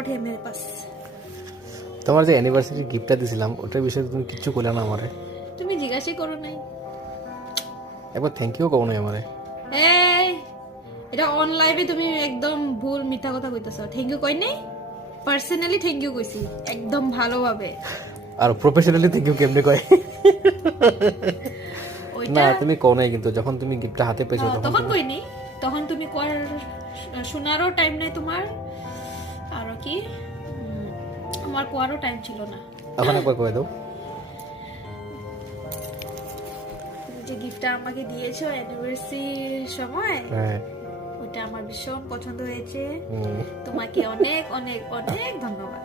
Lot है मेरे पास। তোমার যে অ্যানিভার্সারি গিফটটা দিছিলাম ওটার বিষয়ে তুমি কিচ্ছু কইলা না আমারে। তুমি জিজ্ঞাসা করো নাই। একবার থ্যাংক ইউ কও না আমারে। এই এটা অন লাইভে তুমি একদম ভুল মিথ্যা কথা কইতাছো। থ্যাংক ইউ কই নাই, পার্সোনালি থ্যাংক ইউ কইছি একদম ভালোভাবে। আর প্রফেশনালি থ্যাংক ইউ কেমনে কয়? ওইটা না তুমি কও নাই, কিন্তু যখন তুমি গিফটটা হাতে পেয়েছো তখন কই নাই, তখন তুমি কর শোনারও টাইম নাই তোমার, আর কি আমার কোয়ারও টাইম ছিল না। এখন একবার কয়ে দাও। তুমি যে গিফটটা আমাকে দিয়েছো অ্যানিভার্সারির সময়, হ্যাঁ ওটা আমার ভীষণ পছন্দ হয়েছে। তোমাকে অনেক অনেক অনেক ধন্যবাদ।